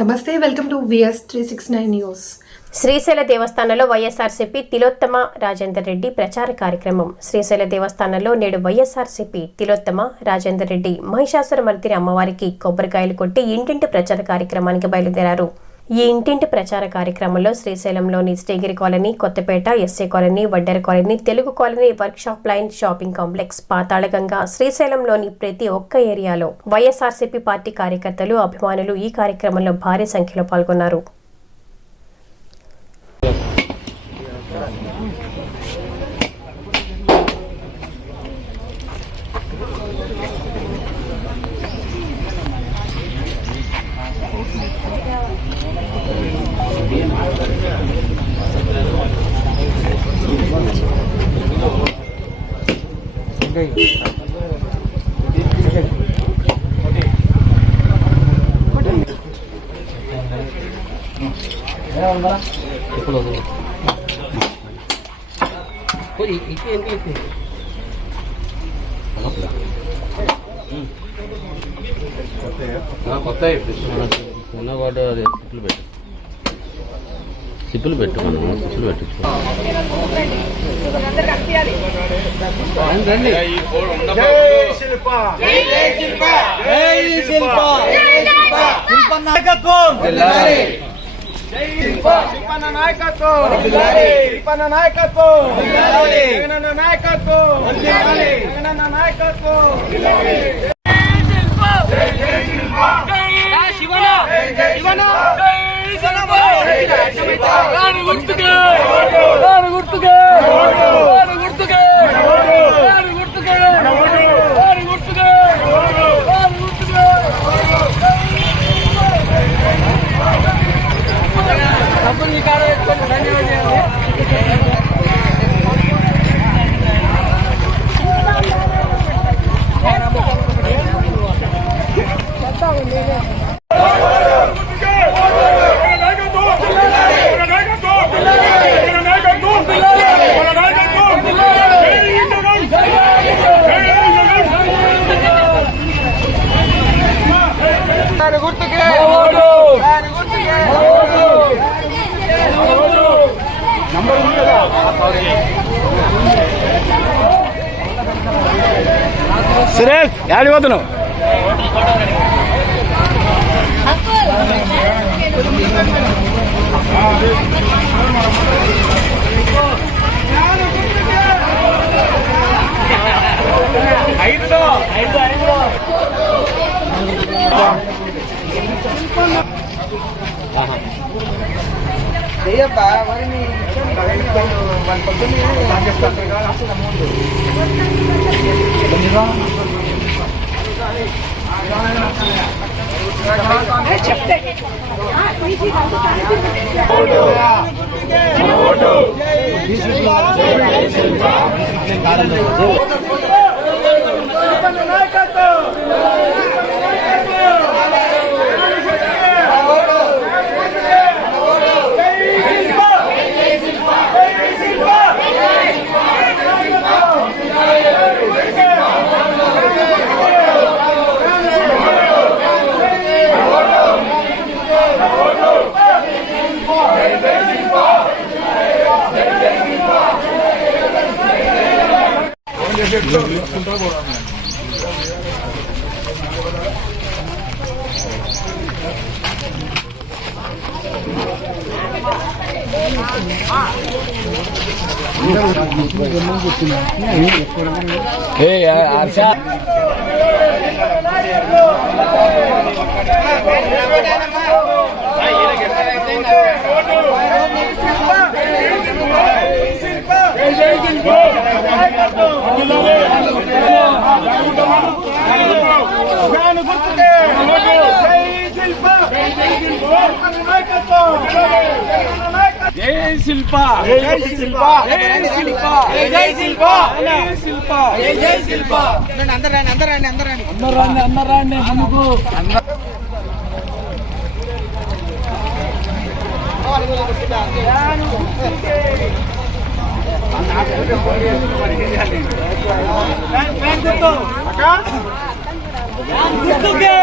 నమస్తే, welcome to VS 369 news. Srisaila దేవస్థానంలో వైఎస్ఆర్సీపీ తిలోత్తమ రాజేందర్ రెడ్డి ప్రచార కార్యక్రమం. శ్రీశైల దేవస్థానంలో నేడు వైఎస్ఆర్సీపీ తిలోత్తమ రాజేందర్ రెడ్డి మహిషాసురమర్దిని అమ్మవారికి కొబ్బరికాయలు కొట్టి ఇంటింటి ప్రచార కార్యక్రమానికి బయలుదేరారు. ఈ ఇంటింటి ప్రచార కార్యక్రమంలో శ్రీశైలంలోని Srigiri colony, Kothapeta, SA colony, Vaddera colony, Telugu colony, workshop line, shopping complex, Patalaganga, శ్రీశైలంలోని ప్రతి ఒక్క ఏరియాలో వైఎస్ఆర్సీపీ పార్టీ కార్యకర్తలు, అభిమానులు ఈ కార్యక్రమంలో భారీ సంఖ్యలో పాల్గొన్నారు. కొత్త ఉన్నవాడు అది సిప్పులు పెట్టు మనం సిప్పులు పెట్టు. సురేష్ యాడి పోతున్నావు?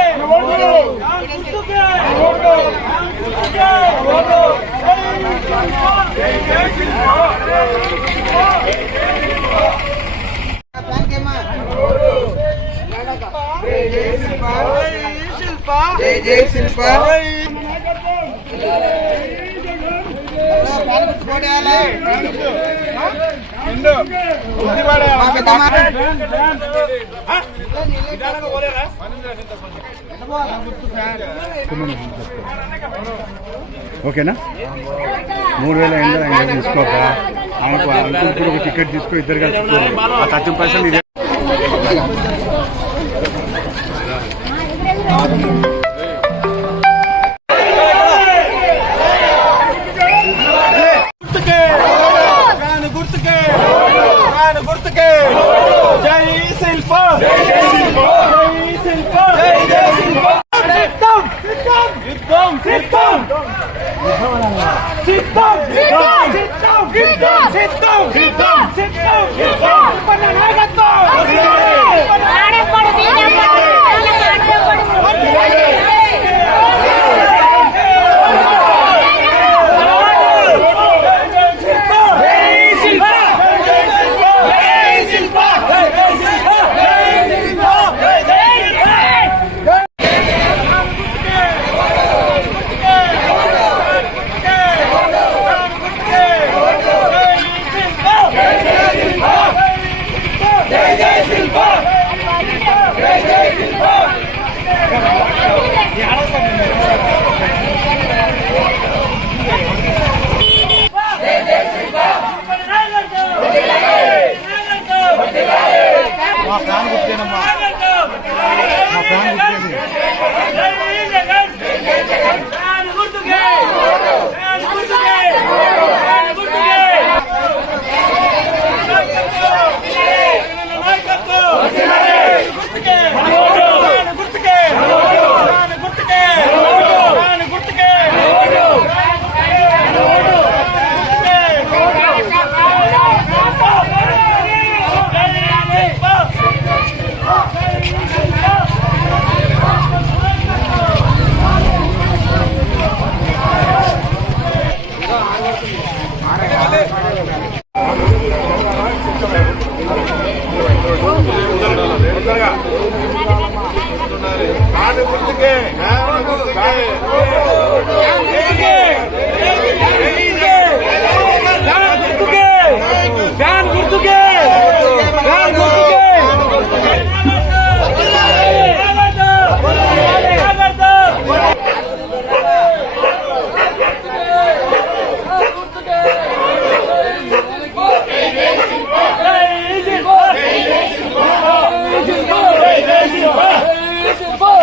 గుర్తుకే జై జై శిల్ప ఓకేనా 3,000 తీసుకోక ఆయనకు అంకుల్ ఒక టికెట్ తీసుకో, ఇద్దరు కలిసి ఆ 30% ఇదే. గుర్తుకే జై శిల్ప జై శిల్ప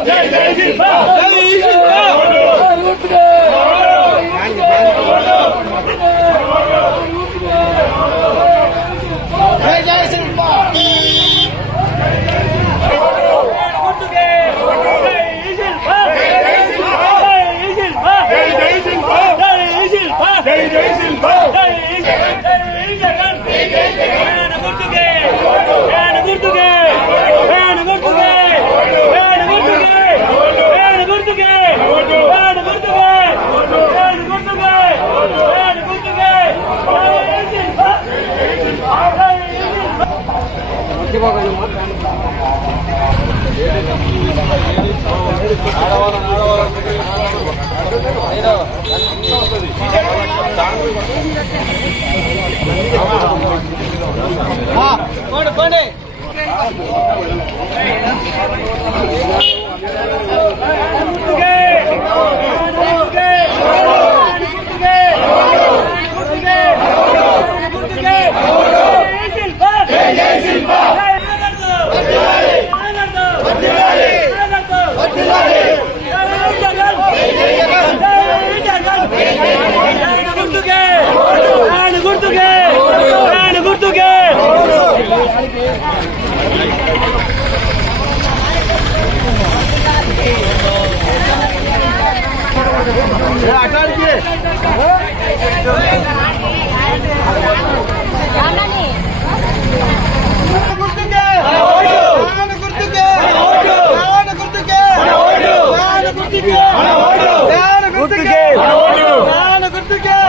జై శిల్ప జై శిల్ప గుర్తుకే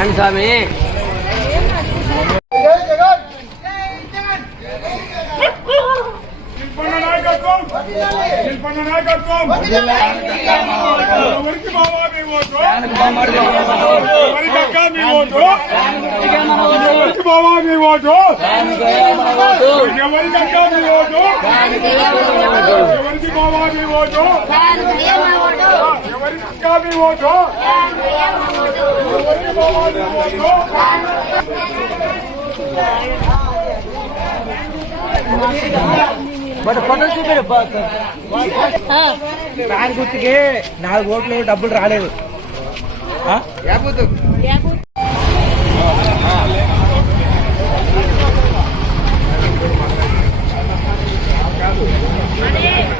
అండ్ స్వామి ఎవరికి బాబా మీ ఓటు ఎవరికి అక్క మీ ఓటు ఎవరికి బాబా మీ ఓటు ఎవరికి అక్క మీ ఓటు ఎవరికి బాబా మీ ఓటు ఎవరికి అక్క మీ ఓటు ఎవరికి బాబా మీ ఓటు ఫ్యాన్ గుర్తుకే 4 ఓట్లు డబ్బులు రాలేదు.